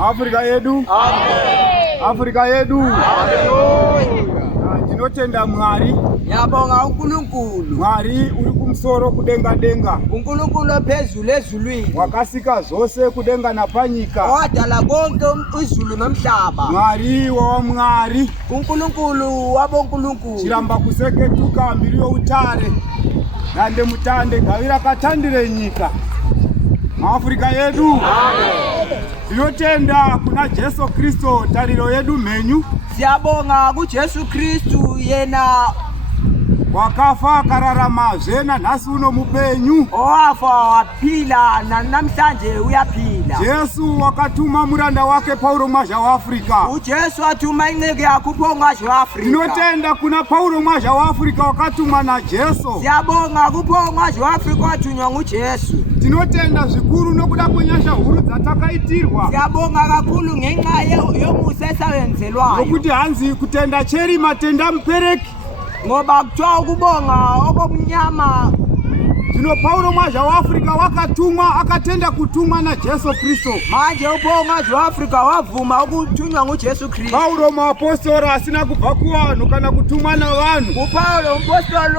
Afrika yedu. Amen. Afrika yedu. Hallelujah. Tinotenda Mwari. Ngiyabonga uNkulunkulu. Mwari uri kumsoro kudenga denga. uNkulunkulu ophezulu ezulwini. Wakasika zose kudenga napanyika. Wadala konke izulu nomhlaba. Mwari wa Mwari. uNkulunkulu wabonkulunkulu. Chiramba kuseketuka mbiri utare. Nande mutande gavira katandire nyika. Afrika yedu. Amen. Tinotenda kuna Jesu Kristo tariro yedu menyu. Siyabonga kuJesu Kristu yena wakafa kararama zvena nhasi uno mupenyu. Owafa waphila namhlanje uyaphila. Jesu wakatuma muranda wake Paulo mwazha wa Afrika. uJesu wathuma inceke yakhe uphongwazha wa Afrika. Tinotenda kuna Paulo mwazha wa Afrika wakatumwa na Jesu. Siyabonga kuphongwazha wa Afrika wathunywa nguJesu. Tinotenda zvikuru nokuda kwenyasha huru dzatakaitirwa. Siyabonga kakhulu ngenxa yomusa esawenzelwayo. Nokuti hanzi kutenda cheri matenda mupereki. Ngoba kuthiwa ukubonga okomnyama. Zvino Paulo mwazha wa Afrika wakatumwa akatenda kutumwa na Jesu Kristo. Manje uphongwazha wa Afrika wavuma ukuthunywa nguJesu Kristu. Paulo muapostoli asina kubva kuvanhu kana kutumwa navanhu. uPaulo umpostoli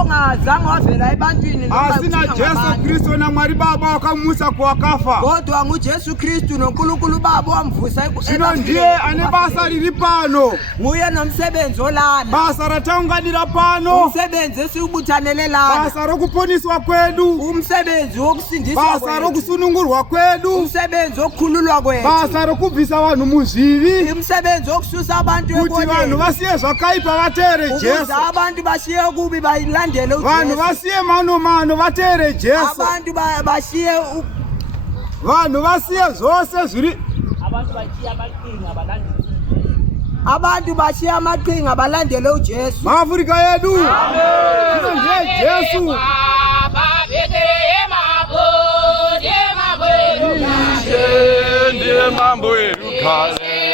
ongazange wavela ebantwini asina Jesu Kristo na Mwari Baba wakamusa kuwakafa. kodwa nguJesu Kristu noNkulunkulu Baba wamvusa Zvino ndiye ane basa riri pano. nguye nomsebenzi olana. Basa rataunganira pano. Umsebenzi esiubuthanele lana. Basa rokuponiswa kwedu. Umsebenzi wokusindiswa kwedu. Basa rokusunungurwa kwedu. Umsebenzi wokukhululwa kwedu. Basa rokubvisa vanhu muzvivi. Umsebenzi wokususa abantu kuti vanhu vasiye zvakaipa vateere Jesu. ukuze abantu bashiye kubi bayilandele uJesu. Vanhu vasiye mano vateere Jesu. Abantu bashiye vanhu vasiye zvose zviri. abantu bashiya amaqhinga balandele uJesu. Maafrika yedu. Amen. Ndiye Jesu. Ndiye mambo yedu kale.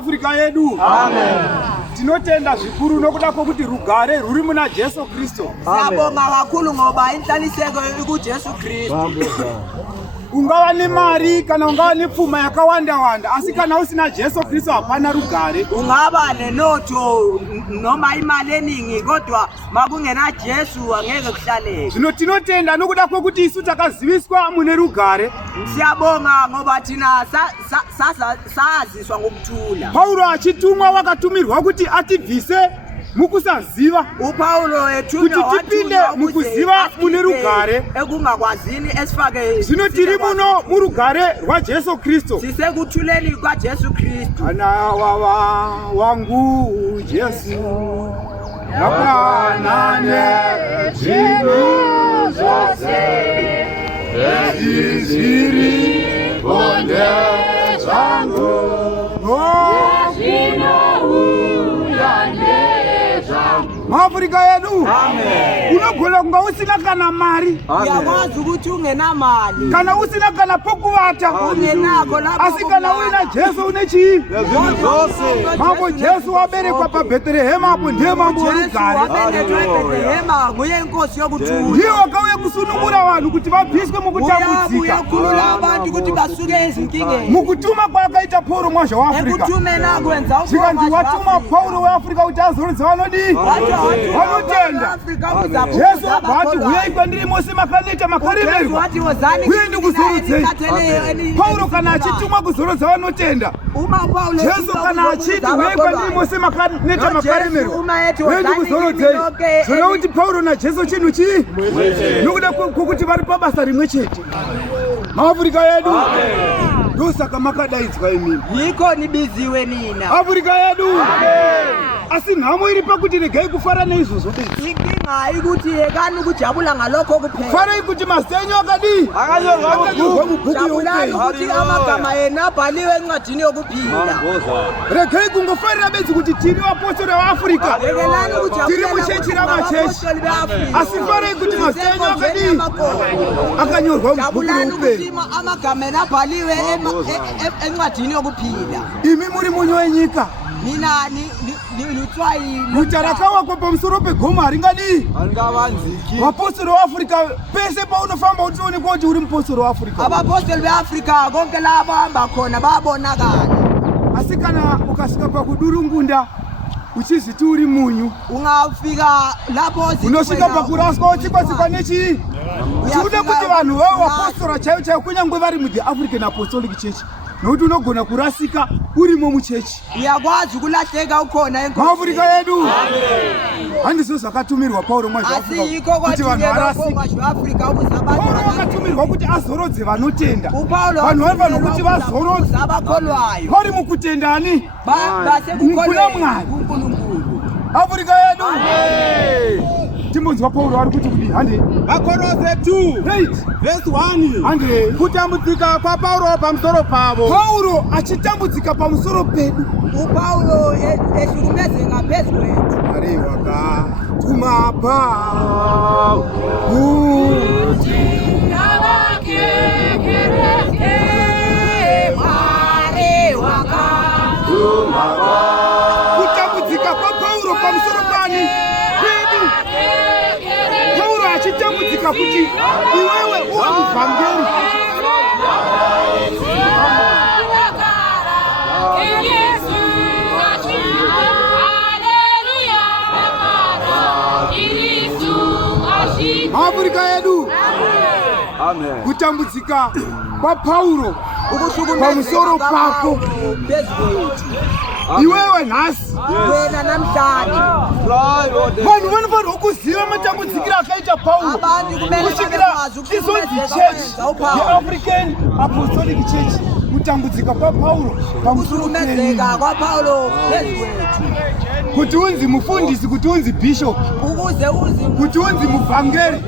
Afrika yedu. Amen. Tinotenda zvikuru nokuda kwokuti rugare ruri muna Jesu Kristo. Siyabonga kakhulu ngoba inhlaniseko kuJesu Kristu. Ungava nemari kana ungava nepfuma yakawanda asi kana usina Jesu Kristo hapana rugare. Ungaba nenotho noma imali eningi kodwa makungena Jesu angeke kuhlaleke. Zvino tinotenda nokuda kwokuti isu takaziviswa mune rugare. Siyabonga ngoba thina saziswa ngokuthula. Paulo achitumwa wakatumirwa kuti atibvise mukusaziva. uPaulo ethunywa kuti tipinde mukuziva mune rugare ekungakwazini esifake. Zvino tiri muno murugare rwaJesu Kristo. Sisekuthuleni kwaJesu Kristu. Ana wawa wangu Jesu napanane zvinhu zvose ezviri bonde zvangu Afrika yedu. Amen. Unogona kunga usina kana mari. Yakwazi ukuthi ungena mali. Kana usina kana pokuvata. Ungenako lapho. Asi kana uina Jesu unechi. Mambo Jesu waberekwa pa Bethlehem hapo ndiye mambo rugare. Bethlehem nguye inkosi yokuthula. Ndiye wakauye kusunungura vanhu kuti vabviswe mukutambudzika. Uyakhulula abantu ukuthi basuke ezinkingeni. Mukutuma kwakaita Paulo mwaja wa Afrika. Ekuthumena kwenza ukubona watuma Paulo wa Afrika kuti azorodza vanodi. Vanotenda. Jesu bati uyai kwandiri mose makaneta makaremerwa. Uye ndikuzorodzei. Paulo kana achitumwa kuzorodza vanotenda. Jesu kana achiti uyai kwandiri mose makaneta makaremerwa. Uye ndikuzorodzei. Zvona kuti Paulo naJesu chinhu chii? Nokuda kwokuti vari pabasa rimwe chete. Afrika yedu. Ndosaka makadaidzwa imini. Yiko nibiziwe nina. Afrika yedu. Asi nhamo iri pakuti regai kufara neizvozvo. Inkinga ikuti yekani kujabula ngalokho kuphela. Farai kuti masenyo akadi akanyorwa mubhuku youpenyu kuti amagama ena abhaliwe encwadini yokuphila. Regai kungofarira bedzi kuti tiri vapostori veAfrica, tiri muchechi ramachechi. Asi farai kuti masenyo akadi akanyorwa mubhuku youpenyu. Amagama ena abhaliwe encwadini yokuphila. Imi muri munyu wenyika. Nina lutswayi mucharakawakwa pamusoro pegoma haringadi. Vapostori veAfrica pese paunofamba utionekwa kuti uri mupostori weAfrica. Abapostoli veAfrica konke la bahamba khona babonakala. Asi kana ukasvika pakudurungunda uchiziti uri munyu, ungafika lapho unosvika pakuraswa uchikwasikwa nechii? Tikude kuti vanhu vavapostora chaivo chaivo kunyangwe vari muThe African Apostolic Church, nokuti unogona kurasika urimo muchechi. Uyakwazi kulahleka ukhona enkonzweni. Afrika yedu. Handizvo zvakatumirwa Paulo mwaZvaAfrica kuti vanhu varasike. Paulo wakatumirwa kuti azorodze vanotenda. Vanhu vanofanirwa kuti vazorodze abakholwayo. vari mukutendani? Base kuna Mwari. Africa yedu. Timonzi wa Paulo ari kuti kudi hande. Vakorose 2 verse 1. Hande. Kutambudzika kwa Paulo pamusoro pavo. Paulo achitambudzika pamusoro pedu. Paulo eshukumezeka phezu kwethu. Ari waka tumapa. Kutambudzika kwa Paulo pamusoro pani. Paulo achitambudzika kuti iwewe uwe muvhangeri. Afrika yedu. Amen. Kutambudzika kwa Paulo pamusoro pako. Iwewe nhasi. Wena namhlanje. Vanhu vanofanirwa kuziva matambudzikiro akaita Paulo kusvikira izonzi church yeAfrican Apostolic Church. Kutambudzika kwa Paulo pamusoro Kutambudzika kwa Paulo phezu kwethu. kuti unzi mufundisi, kuti unzi bishop, kuti unzi muvhangeri.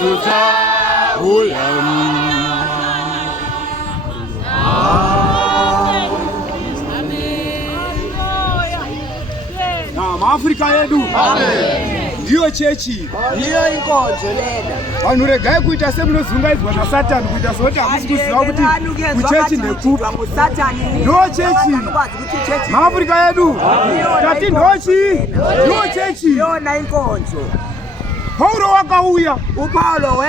Yesu tauya. Afrika yedu ndiyo chechi, ndiyo inkonzo lena. Vanhu regai kuita semunozungaidzwa naSatani kuita sekuti hamusi kuziva kuti kuchechi ndekupi. Ndo chechi maAfrika yedu tati ndochi ndo chechi yona inkonzo. Paulo wakauya,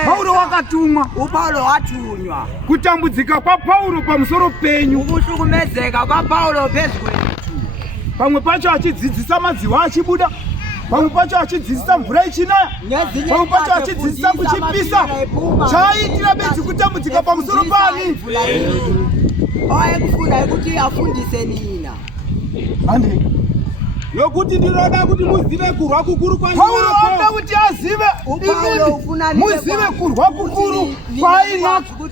Paulo wakatumwa, Paulo watunywa. Kutambudzika kwa Paulo pamusoro penyu, kuhlukumezeka kwa Paulo phezu kwetu. Pamwe pacho achidzidzisa madziwa achibuda, pamwe pacho achidzidzisa mvura ichinaya, pamwe pacho achidzidzisa kuchipisa. Chaiitira bedzi kutambudzika pamusoro pani? Kufuna kuti afundise nina. Andi nokuti ndinoda kuti muzive kurwa kukuru kwandinako. Paulo anda kuti azive muzive kurwa kukuru kwainako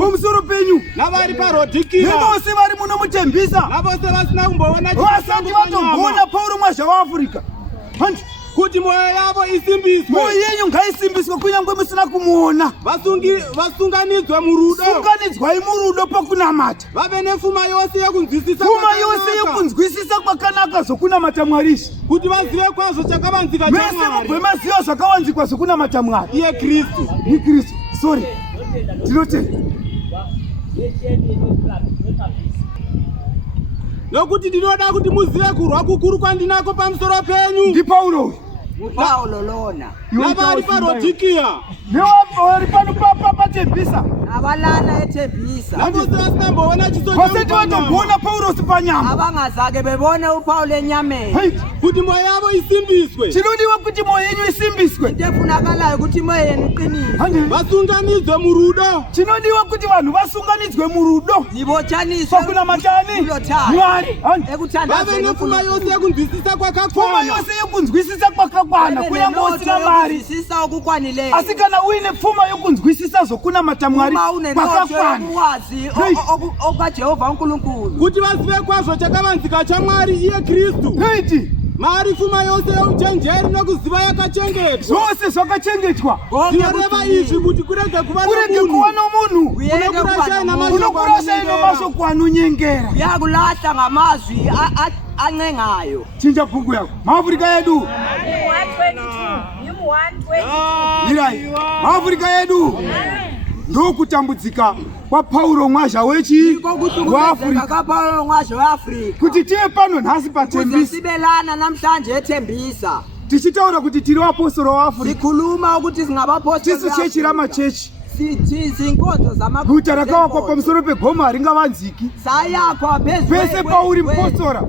pamusoro penyu navari paRodhikira nevose vari munomutembisa navose vasina kumboona vasati vatomboona Paulo mwazha waAfrika. Kuti mwoyo yavo isimbiswe, mwoyo yenyu ngaisimbiswe kunyange musina kumuona. Vasunganidzwe murudo, sunganidzwai murudo pakunamata. Vave nepfuma yose yekunzwisisa, pfuma yose yekunzwisisa kwakanaka zokunamata Mwari. Kuti vazive kwazvo chakavanzika chaMwari. Mese mubve maziva zvakavanzikwa zokunamata Mwari. Iye Kristu. Ni Kristu. Sorry. Tinotenda. Nokuti ndinoda kuti muzive kurwa kukuru kwandinako pamusoro penyu. Ndi Paulo. Paulo lona. Navari paRodhikira. Nevari pano patembisa. Avalana etembisa. Navose vasina mboona chiso changu. Vasati vatomboona Paulo panyama. Avangazake bebone uPaulo enyameni. Kuti mwoyo yavo isimbiswe. Chinodiwa kuti mwoyo yenyu isimbiswe. Ndefunakalayo kuti mwoyo yenu iqinise. Vasunganidzwe murudo. Chinodiwa kuti vanhu vasunganidzwe murudo. Nibochaniswe pakunamatani Mwari. Vave nepfuma yose yekunzwisisa kwakakwana. Pfuma yose yekunzwisisa kwakakwana kunyange usina mari. Asi kana uine pfuma yekunzwisisa zokunamata Mwari kwakakwana. OkaJehova uNkulunkulu. Kuti vazive kwazvo chakavanzika chaMwari iye Kristu. Mari pfuma yose yeuchenjeri nokuziva yakachengetwa. Zvose zvakachengetwa. Zvinoreva izvi kuti kurege kuva nomunhu unokurashai namashoko anonyengera. Yakulahla ngamazwi ancengayo. Chinja bhuku yako. maAfrika yedu. maAfrika yedu. Ndokutambudzika kwa Paulo mwazha wechi waAfrika. Kuti tiye pano nhasi patembisa. Sibelana namhlanje etembisa. Tichitaura kuti tiri vaapostoli vaAfrika. Sikhuluma ukuthi singabapostoli. Tisu chechi ramachechi. Zinkonzo zamakhosi. Guta rakawakwa pamusoro pegoma haringavanziki. Sayakwa pese pauri mupostora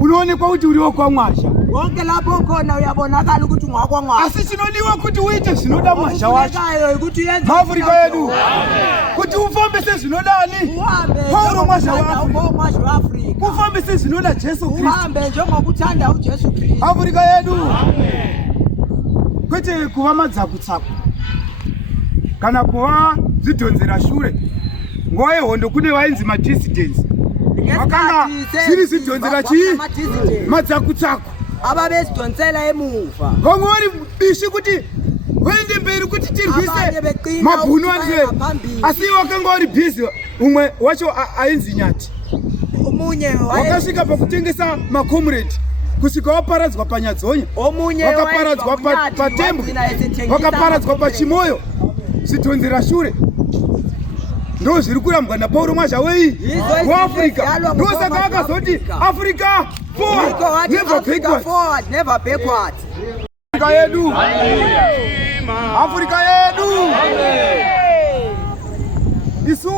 unoonekwa kuti uriwo kwaMwazha. Wonke lapho khona uyabonakala ukuthi ngwakwaMwazha. Asi chinodiwa kuti uite zvinoda Mwazha wacho. maAfrika yedu. Kuti ufambise zvinodani Paulo Mwazha waAfrika. Ufambise zvinoda Jesu Kristu. Uhambe njengokuthanda uJesu Kristu. Afrika yedu. Kwete kuva madzakutsaku kana kuva zvidhonzera shure. Nguva yehondo kune vainzi madissidents. Vakanga zviri zvidhonzera chii? Madzakutsaku. Ava vezidhonsela emuva. Vamwe vari bishi kuti vaende mberi kuti tirwise mabhunu anzvera. Asi vakanga vari bhizi. Umwe wacho ainzi Nyati. Wakasvika pakutengesa makomrade kusvika waparadzwa panyadzonya, wakaparadzwa patembwe, wakaparadzwa pachimoyo. Zvidhonzera shure ndo zviri kurambwa naPaulo Mwazha weAfrika. Ndosaka akazoti Africa forward, never backward. Afrika yedu. Afrika yedu. Isu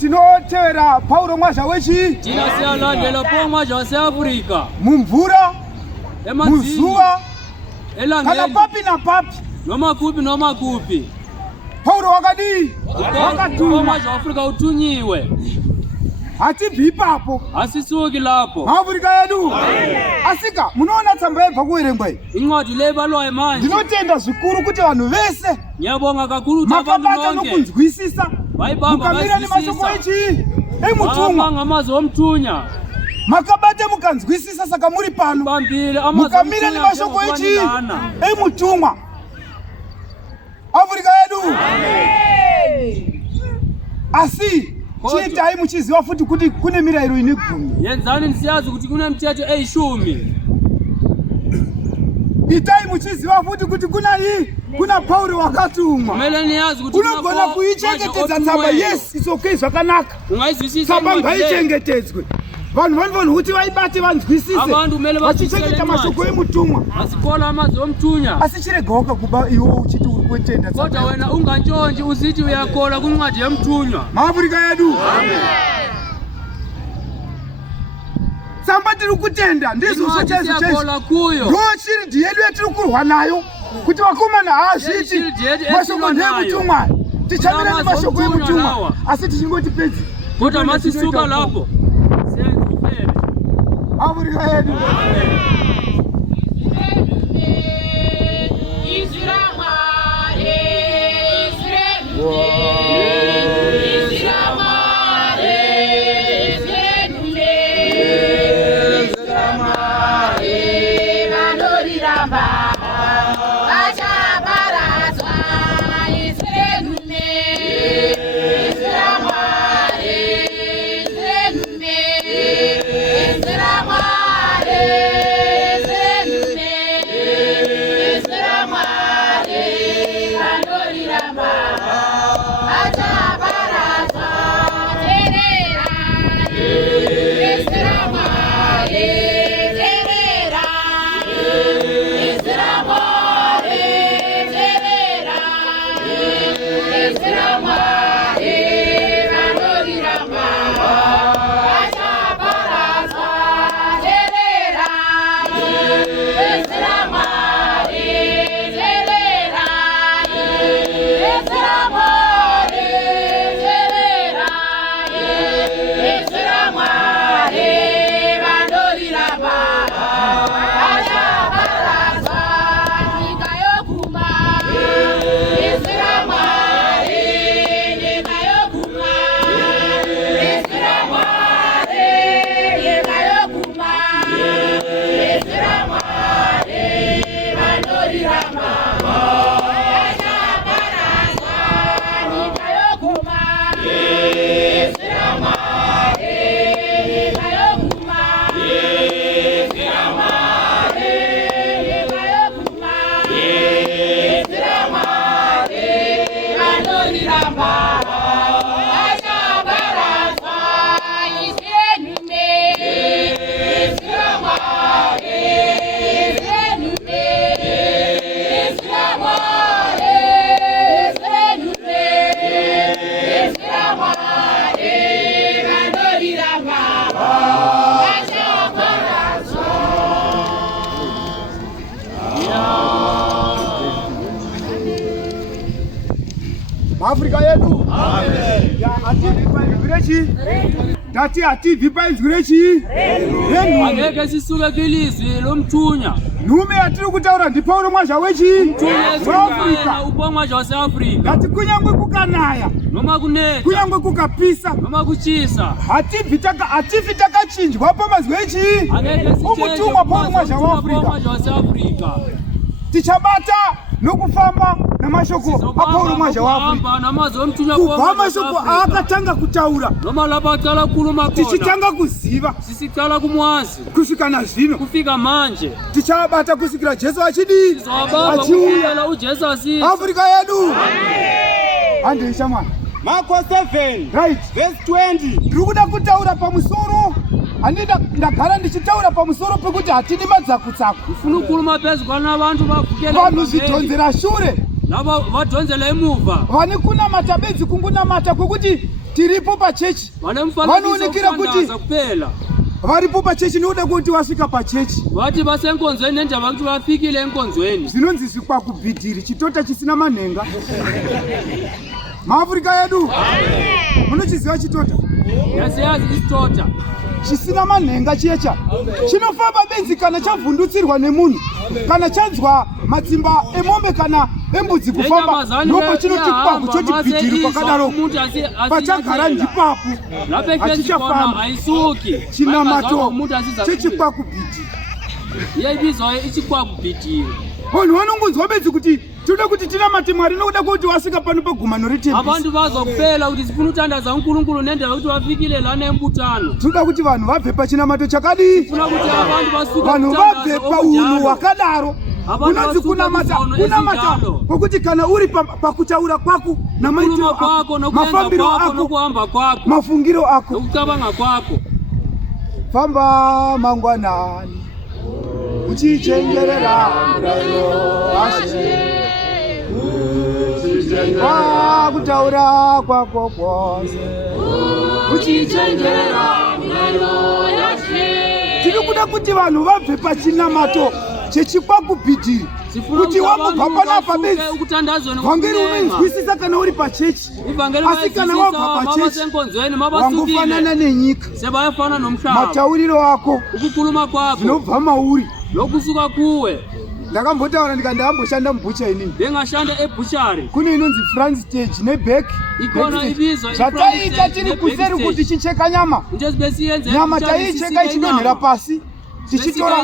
tinotevera Paulo Mwazha wechi. Tinasiyalandela Paulo Mwazha waseAfrika. Mumvura, muzuva, kana papi na papi. Noma kupi. Paulo wakadi. Paulo Mwazha waAfrika utunyiwe. Hatibvi ipapo. Asisuki lapho. maAfrika yedu. Asika, munoona tsamba yabva kuverengwa iyi. Incwadi lebalwayo manje. Ndinotenda zvikuru kuti vanhu vese ngiyabonga kakhulu abantu makabata nokunzwisisa. Mukamira nemashoko echi emutumwa. Ngamazwi omthunya. Makabate mukanzwisisa saka muri pano. Mukamira nemashoko echi emutumwa. Afrika yedu. Asi chiitai muchiziva futi kuti kune mirayiro ine 10. Yenzani nisiyazi kuti kune mthetho 10. Itai muchiziva futi kuti kuna Paulo wakatumwa. Unogona kuichengetedza tsamba. Yes, it's okay, zvakanaka. Tsamba ngaichengetedzwe. Vanhu vanofana kuti vaibate vanzwisise. Vachichengeta mashoko emutumwa. Asikola amazi omtunya. Asi chiregawo kuba iwo uchiti uri kwetenda. Kodwa wena unganjonji usiti uyakola kuncwadi yemtunywa. Maafrika yedu. Amen. Tsamba tiri kutenda ndizvo zvachaizvo kuyo. Ndochiridi yedu yatiri kurwa nayo. Kuti vakomana hazviti mashoko ndemutumwa. Tichamira nemashoko emutumwa. Asi tichingoti pedzi. Kodwa masisuka lapho. Afrika yedu. Afrika yedu. Amen. Ya ati vipaizwirechi. Angeke sisuke kilizwi lomthunya. Nume atiri kutaura ndi Paulo mwaja wechi. Afrika upomwa jose Afrika. Ati kunyangwe kukanaya. Noma kuneta. Kunyangwe kukapisa. Noma kuchisa. Ati vitaka chinjwa pamazwechi. Umutumwa Paulo mwaja wa Afrika. Tichabata nokufamba namashoko apaulo mwaja wa Afrika. Kubva mashoko akatanga kutaura. Tichitanga kuziva. Kusvika nazvino. Kufika manje. Tichabata kusvikira Jesu achidi. Achiuya. Afrika yedu. Ande shamwana. Marko 7, right. Verse 20. Ndikuda kutaura pamusoro. Andida ndagara ndichitaura pamusoro pekuti hatidi madzakutsaku. Ufuna ukhuluma phezu kwana abantu bavukela. Vanhu zvidhonzera shure. Lava vadhonzela emuva. Vane kunamata bedzi kungunamata kwekuti tiripo pachechi. Vanoonekera kuti kupela. Varipo pachechi noda kuti wasvika pachechi. Vati vasenkonzweni nendaba kuti vafikile enkonzweni. Zvinonzi zvikwakubhidhiri chitota chisina manhenga. Maafrika yedu. Munochiziva chitota? Yasiyazi chitota. Chisina manhenga chiyecha. Chinofamba benzi kana chavhundutsirwa nemunhu. Kana chanzwa matsimba emombe kana embudzi kufamba. Ndopa chinoti kwaku choti bhidhiri kwakadaro. Pachagara ndipapo. Achichafamba. Aisuki. Chinamato. Chichikwaku bhidhiri. Yaibizo ichikwaku bhidhiri. Vanhu vanongonzwa bedzi kuti Toda kuti tinamate Mwari nokuda kuti wasika pano pagumhano retembisi. Abantu bazokupela kuti sifuna utandaza uNkulunkulu nendlela kuti wafikile lana embutano. Toda kuti vanhu vabve pachinamato chakadi. Sifuna kuti abantu basuke vanhu vabve paunhu wakadaro. Unonzi kunamata pokuti kana uri pakutaura kwako namaitiro ako mafambiro ako mafungiro ako nokucabanga kwako famba mangwanani uchichenjerera murayiro washe kutaura kwako kwose uchichenjerera murayiro washe. Tiri kuda kuti vanhu vabve pachinamato chechikwakuphitiri kuti wamubva panapa besi vhangeri unoinzwisisa kana uri pachechi, asi kana wabva pachechi wangofanana nenyika. Matauriro ako zvinobva mauri nokusuka kuwe. Ndakambotaura ndikati ndamboshanda mubucha inini. Ndingashanda ebuchari. Kune inonzi front stage neback. Ikona ibizwa zvataita tiri kuseri kuti chicheka nyama. Nyama taicheka ichidonhera pasi. Tichitora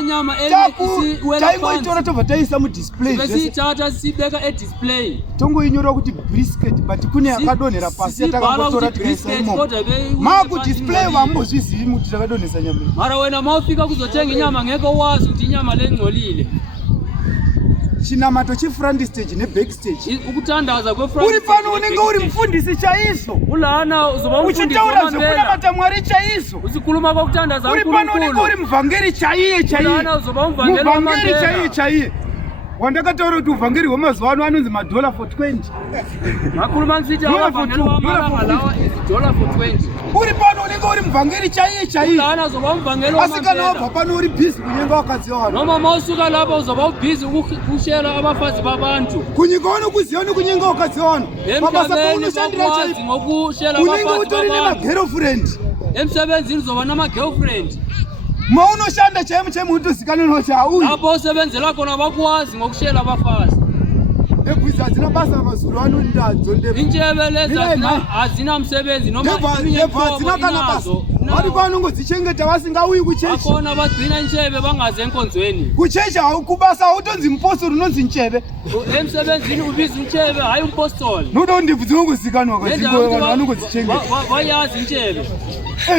taingoitora tobva taisa mudisplay. Tongoinyora kuti brisket but kune yakadonhera pasi yatakambotora tikaisa imomo. Makudisplay vambozvizivi kuti takadonhesa nyama. Mara wena maufika kuzotenga nyama ngeke wazi kuti nyama lengcolile. Chinamato chefront stage neback stage. Ukutandaza kwefront. Uri pano unenge uri mufundisi chaiso. Ulana uzoba mufundisi. Uchitaura zvokunamata Mwari chaiso. Usikhuluma kwakutandaza uNkulunkulu. Uri pano unenge uri muvhangeri chaiye. Ulana uzoba muvhangeri chaiye. Wandakataura kuti uvhangeri hwemazuva ano anonzi $4 for 20. Makhuluma nsiti avhangeri wamalanga lawa $4 for 20. Uri pano unenge uri muvhangeri chaiye. Ulana uzoba muvhangeri wamambela. Asi kana wabva pano uri busy kunyenga wakadzi wako. Noma mausuka lapha uzoba ubusy ukushela abafazi babantu. Kunyika unokuziva nokunyenga wakadzi wako. Mabasa paunoshandira chaipo. Unenge utori nemagirlfriend. Emsebenzini uzoba nama-girlfriend. Maunoshanda chaimu utozikana noti auyi. Lapho usebenzela khona bakwazi ngokushela abafazi. Egwiza adzina basa mazulu anondadzo ndebe. Injebe leza azina msebenzi noma adzina kana basa. Vari vanongodzichengeta vasingauyi kuchechi. Akona bagcina injebe bangaze enkonzweni. Kuchechi kubasa autonzi mupostori unonzi njebe. Emsebenzini ubiza injebe hayi umpostoli. Noda undibvudze ngozikanwa kwaziko vanhu vanongodzichengeta. Vayazi injebe.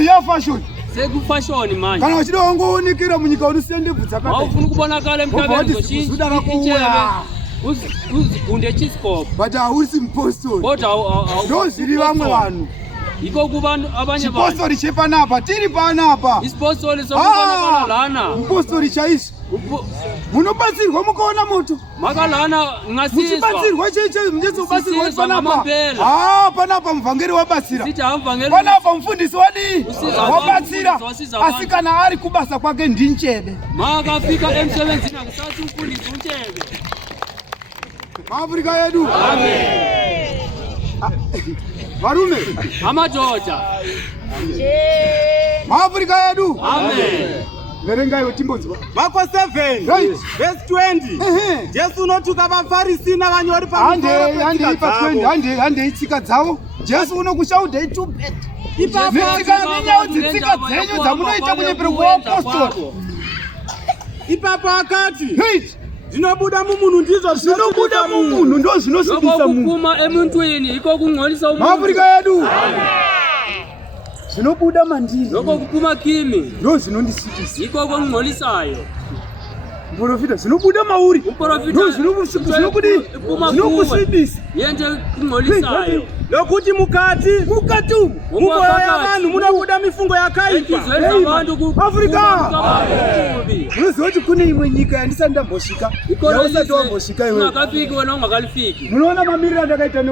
Ya fashion. Sekufashoni manje. Kana uchida wangoonekera munyika unosiyende ndebvudza kaka. Awufuna kubonakala emhlabeni ngoshinji. Uzigunde chiscope. But hausi mupostori. Kodwa ndozviri vamwe vanhu. Iko kubantu abanye vanhu. Chipostori chepanapa tiri panapa. Ispostori sokubonakala lana. Mupostori chaiso. Munobatsirwa mukaona moto. Makalana ngasizwa. Muchibatsirwa cheche muchibatsirwa panapa. Panapa muvhangeri wabatsira. Panapa mufundisi wadi. Wabatsira. Asi kana ari kubasa kwake ndinchebe. Makafika emsebenzini akusati umfundisi unchebe. Afrika yedu. Amen. Varume. Amadoda. Afrika yedu. Amen. Verengai timbonzwa. Marko 7 right verse 20. Jesu unotuka vaFarisi navanyori hande itsika dzavo. Jesu unokushaudha itupeta. Tsika dzenyu dzamunoita kunyepero kuvaapostoli. Ipapo akati zvinobuda mumunhu ndizvo zvinobuda mumunhu ndo zvinosvibisa munhu. Kukuma emuntwini iko kung'olisa umuntu. Afrika yedu. Zvinobuda mandiri. Loko kukuma kimi. Ndo zvinondisvibisa. Iko kung'olisayo. Muprofita zvinobuda mauri. Ndo zvinokusvibisa. Yende kung'olisayo. Nokuti mukati mumwoyo yavanhu munobuda mifungo yakaipa. Afrika. Munoziva kuti kune imwe nyika yandisati ndambosvika. Yausati wambosvika iwewe. Ungakafiki wena ungakalifiki. Munoona mamiriro andakaita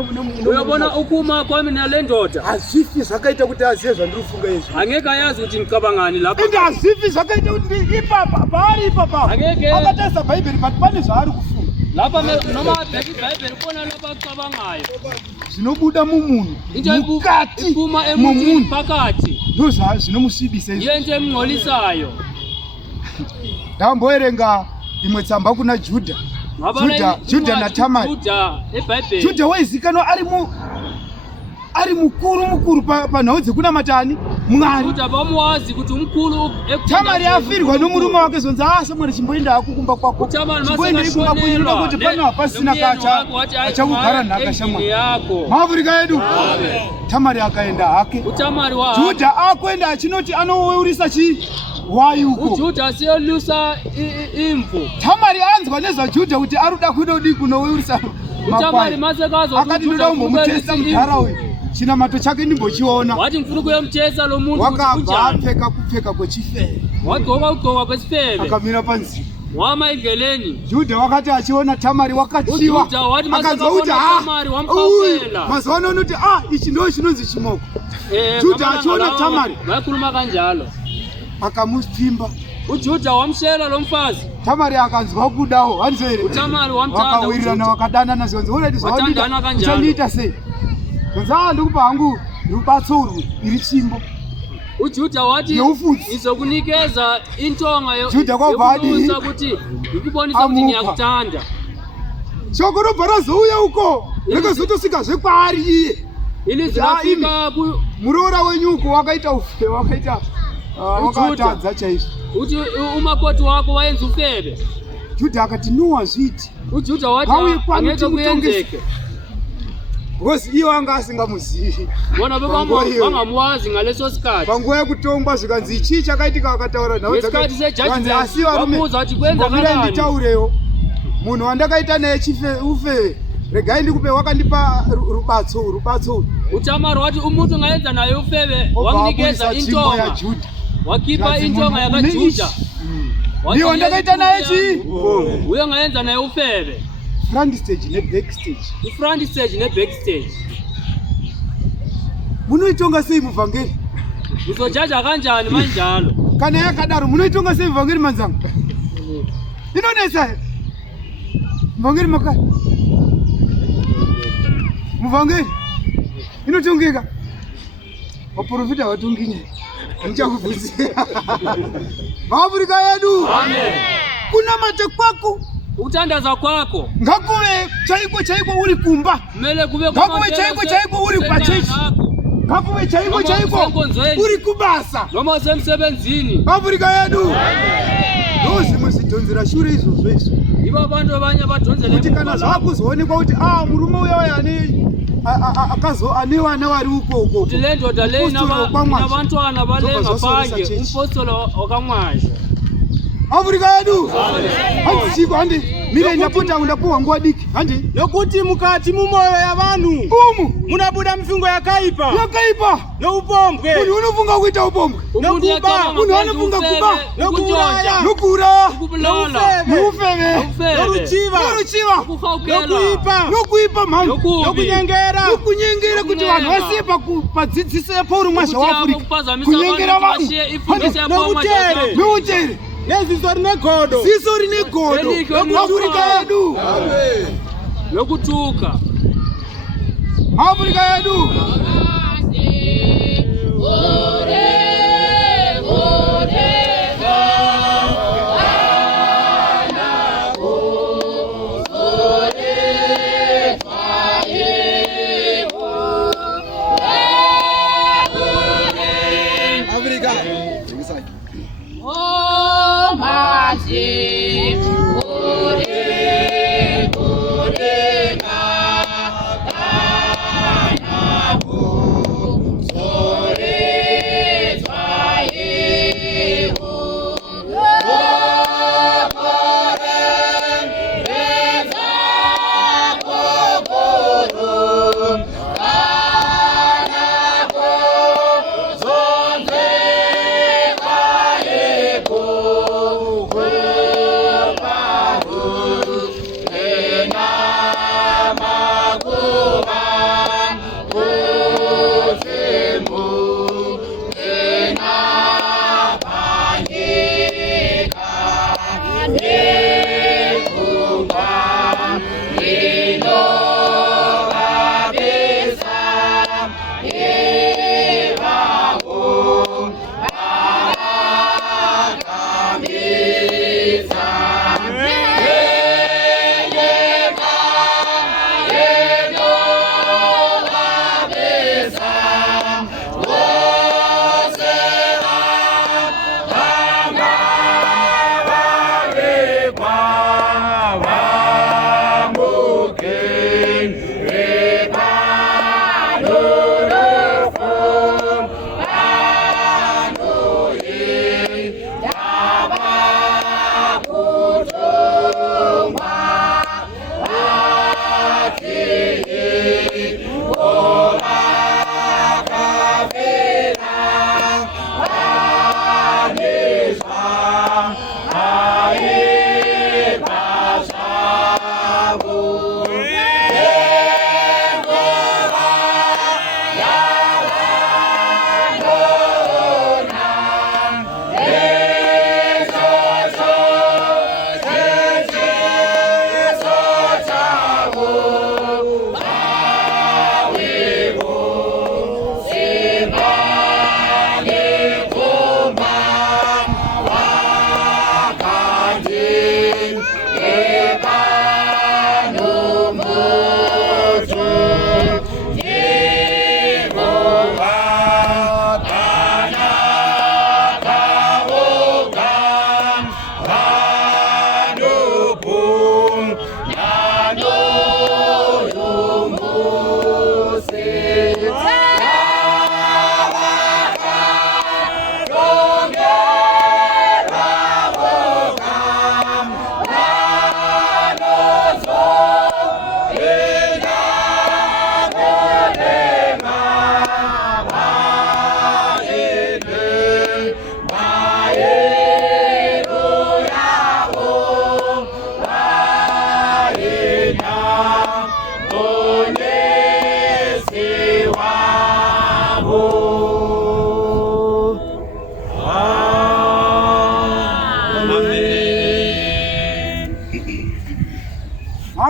uyabona ukuma kwami nale ndoda. Hazvifi zvakaita kuti azive zvandiri kufunga izvi. Angeke ayazi kuti ndikabangani lapha. Ende hazvifi zvakaita kuti ipapa paari ipapa. Akatarisa bhaibheri but pane zvaari kufunga. Lapha noma abheki ibhayibheri ubona lapha akucabangayo. Zvinobuda mumunhu mukati momunhu pakati ndo zvinomusvibisa izvi. Yende emng'olisayo. Ndamboerenga imwe tsamba kuna Judha naTamari. Judha waizikanwa ari mukuru panhau dzekunamata ani Mwari. Juda bamuwazi kuti umkhulu Tamari afirwa nomurume wake zonzi Samuel chimboenda akukumba kwako. Chimboenda ikumba kunyura kuti pano hapasina kacha achakugara nhaka shamwari. VEAFRICA yedu. Tamari akaenda hake. Juda akwenda achinoti anoweurisa chi wayuko. Juda siyolusa imvu. Tamari anzwa nezvaJudha kuti aruda kudodi kunoweurisa makwai. Akati ndoda kumbomutesa mudhara uyu. Chinamato chake ndimbochiona. Wati mfuna kuyomchesa lo muntu wakabva apfeka kupfeka kwechifeve. Wagoka kugoka kwechifeve. Akamira panzira. Wama igeleni. Juda wakati achiona Tamari wakachiwa. Akanzwa kuti Tamari wamkhawela. Mazuva anoti ichi ndo chinonzi chimoko. Juda achiona Tamari. Vakhuluma kanjalo. Akamutimba. uJuda wamshela lo mfazi. Tamari akanzwa kudawo hanzere. Tamari wamthanda. Wakawirirana wakadana zonzi. Already zvawandita sei. Nza ndikupa hangu rubatsuru iri chimbo. uJuda wati izokunikeza intonga yokubusa kuti ukubonisa kuti ngiyakutanda. Shoko robhara zouya uko rekazotosika zvekwaari iye. Ilizafika muroora wenyuko wakaita ufe wakaita wakatadza chaizvo. Uti umakoti wako waenza ufebe. Juda akati nuwa zviti. uJuda wati angeke kuyenzeke. Because iye wanga asingamuzivi. Bona vangamuwazi ngaleso sikhathi. Panguva yekutongwa zvikanzi ichi chakaitika akataura nawo dzakati sejaji vamuudza kuti kwenza kanani. Nditaurewo munhu wandakaita naye chife ufe regai ndikupe wakandipa rubatso. uTamari wati umuntu ngayenza naye ufebe wanginikeza intonga. Wakipa intonga yakaJuda. Ndiye wandakaita naye chi uyo ngayenza naye ufebe. Front stage ne back stage. Front stage ne back stage. Munoitonga sei muvhangeri? Uzojaja kanjani manjalo? Kana yakadaro munoitonga sei muvhangeri manzanga? Inonesa. Muvhangeri maka. Muvhangeri. Inotongeka. Vaprofita vatonginya. Ndichakubvunzira. VEAFRICA yedu. Amen. Kuna mate kwako. Kutandaza kwako ngakuve chaiko uri kumba. Ngakuve chaiko uri pachechi. Ngakuve chaiko uri kubasa. Noma semsebenzini. VEAFRICA yedu. Ndozimwe zidhonzera shure izvozvo izvo. Ivo abantu abanye badhonzele kuti kana zvakuzoonekwa kuti murume uya wayani akazoanewa navari ukoko kuti le ndoda le nabantwana bale ngaphandle umpostolo wakamwasha. VEAFRICA yedu handichiko handi mire ndapota undapuwa nguwa diki handi nokuti mukati mumoyo yavanhu munabuda mifungo yakaipa noupombwe. Munhu unofunga kuita upombwe, nokuba, munhu anofunga kuba, nokuuraya, noufeve, noruchiva, nokuipa mhangu, nokunyengera kuti vanhu vasiye padzidziso yaPauro mwazha waAfrica kunyengera vanhu nouchere neziso rine godo VEAFRICA yedu nokutuka VEAFRICA yedu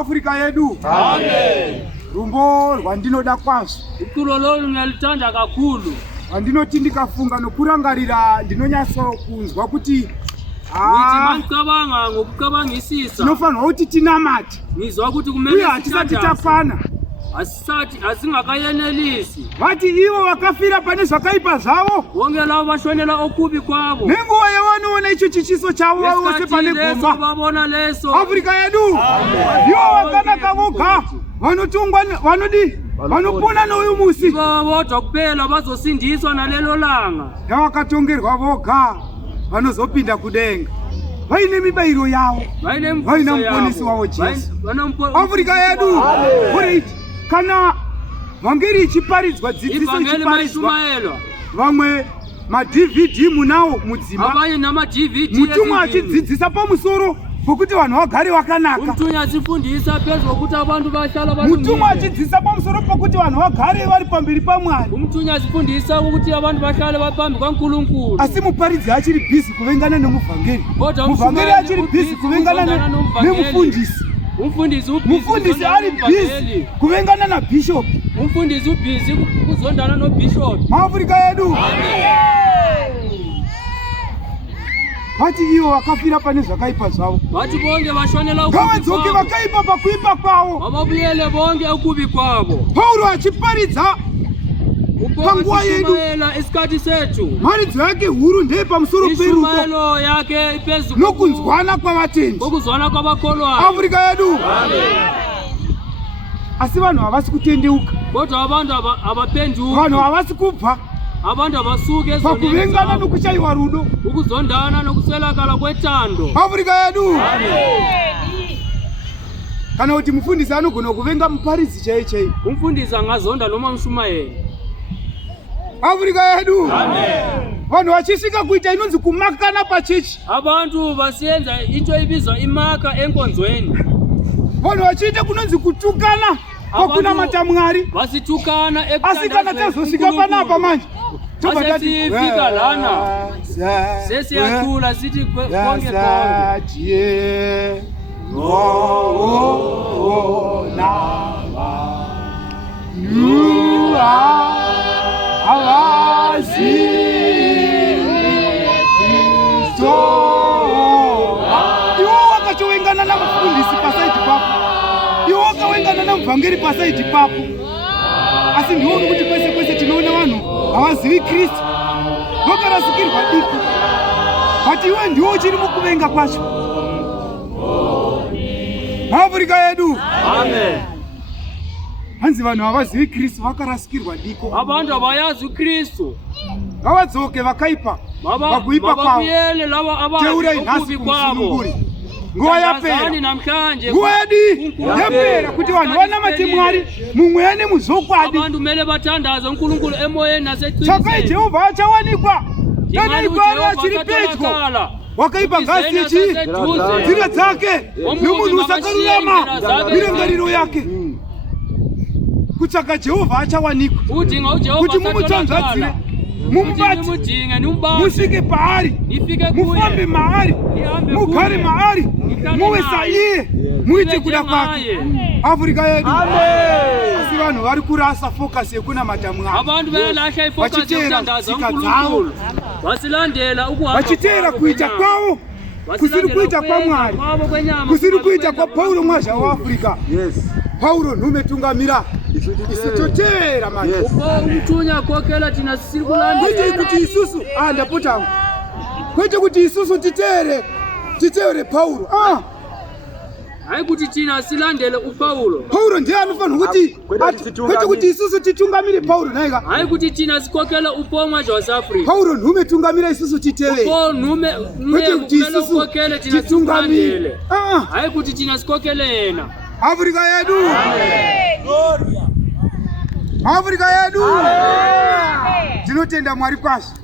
Afrika yedu. Amen. Rumbo rwandinoda kwazvo. Ikuro lolu nalitanda kakulu. Wandinoti ndikafunga nokurangarira ndinonyatso kunzwa kuti mancabanga ngokucabangisisa. Tinofanirwa kuti tinamate. Ngizwa kuti kumele atisati tafana. Asingakayenelisi. Vati ivo vakafira pane zvakaipa zvavo. Wonke lavo vashonela okubi kwavo. Nenguva yavanoona icho chichiso chavo vose pane gomba. Vabona leso. Afrika yedu. Ivo vakanaka voga. Vanotungwa vanodi vanopona noyu musi. Vodwa kupela vazosindiswa nalelo langa. Yavakatongerwa voga vanozopinda kudenga. Vaine mibayiro yavo. Vaine muponesi wavo Jesu. Afrika yedu. Kana vangeri ichiparidzwa dzidziso ichiparidzwa vamwe ma-DVD munawo mudzimba mutumwa achidzidzisa pamusoro pokuti vanhu vagare vakanaka mutumwa achidzidzisa pamusoro pokuti vanhu vagare vari pamberi paMwari asi muparidzi achiri bhizi kuvengana nemuvhangeri muvhangeri achiri bhizi kuvengana nemufundisi mufundisi ari bhizi kuvengana na bishop mufundisi ubhizi kuzondana no bishop maAfrika yedu vati ivo vakafira pane zvakaipa zvavo vati bonge vashonela ukubi ngavadzoke vakaipa pakuipa kwavo vabuyele bonge ukubi kwavo Paulo achiparidza panguva yedu isikati setu Mharidzo yake huru ndeye pamusoro perudo nokunzwana kwavatendi Afrika yedu. Asi vanhu havasi kutendeuka vanhu havasi kubva pakuvengana nokushayiwa rudo Afrika yedu. Kana kuti mufundisi anogona kuvenga muparidzi chaiye chaiye umfundisi angazonda noma mushumayeli Afrika yedu. Vanhu vachisvika kuita inonzi kumakana pachechi abantu vasiyenza into ibizwa imaka enkonzweni vanhu vachiita kunonzi kutukana kwakunamata Mwari vasitukana asi kana tazosvika panapa manje tobva lana sesi yakula siti konge konge iwo wakachowengana namufundisi pasaidi papo iwo wakawengana namuvhangeri pasaidi papo asi ndioni kuti kwese kwese tinoona vanhu havazivi Kristu vakarasikirwa diko bati iwe ndiwo uchiri mukuvenga kwacho maAfrika yedu. Amen. Hanzi vanhu havazivi Kristu vakarasikirwa diko abantu havayazi Kristu ngavadzoke vakaipa vakuipa kwavo teura inhasi kumusununguri nguva yapera nguva yadi yapera kuti vanhu vanamate Mwari mumweni muzokwadi chakai Jehovha achawanikwa tanaigwaro achiri pedyo wakaipa ngazi nzira dzake nomunhu usakarurama mirangariro yake kutsvaka Jehovha achawanikwa kuti mumutsvanzvadzire mumubati musvike paari mufambe maari mugare maari muwe saiye muite kuda kwake Afrika yedu asi vanhu vari kurasa focus yekunamata Mwari vachiteera tsika dzavo vachiteera kuita kwavo kusiri kuita kwaMwari kusiri kuita kwaPauro mwazha waAfrica Pauro nhumetungamira isitoteera manje kwete kuti isusu ndapotangu kwete kuti isusu titeere Pauro hayi kuti tina silandele uPaulo. Paulo ndiye anofanira kuti kwete kuti isusu titungamire Paulo naika hayi kuti tina sikokela upomwa South Africa. Paulo nhumetungamira isusu titeve kwete kuti isusu titungamire hayi kuti tina sikokele yena Afrika yedu Afrika yedu tinotenda Mwari kwazvo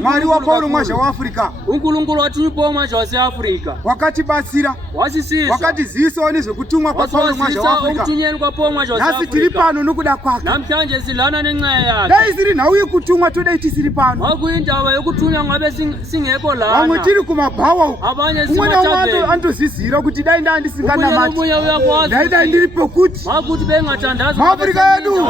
Mwari waPaulo mwazha waAfrica unkulunkulu watunipo mwazha wase Africa wakatibatsira wakatizivisawo nezvekutumwa kwaPaulo mwazha waAfrica nhasi tiri pano nokuda kwake namhlanje silana nenxaya yakhe dai isiri nhau yekutumwa todai tisiri pano wakuyindaba yokutunywa ngabe singekho lana vamwe tiri kumabhawa uku umwe naumwe andozvizira kuti dai ndisinganamati dai ndiri pokuti muAfrica yedu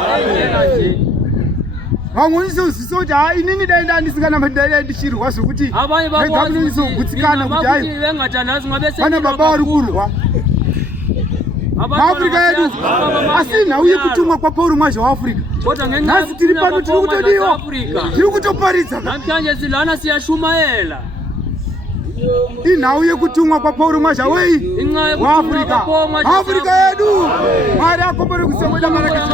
vamwe ndizozvisa kuti inini dai ndisinganamati dai ndichirwa zvokuti vegamuno ndizogutsikana kuti hai vana baba vari kurwa muAfrica yedu asi nhau yekutumwa kwaPauro mwazha waAfrica nhasi tiri pano tiri kutodiwa tiri kutoparidza namhlanje silana siyashumayela inhau yekutumwa kwaPauro mwazha wei waAfrica Africa yedu Mwari akombere kusemweda maraka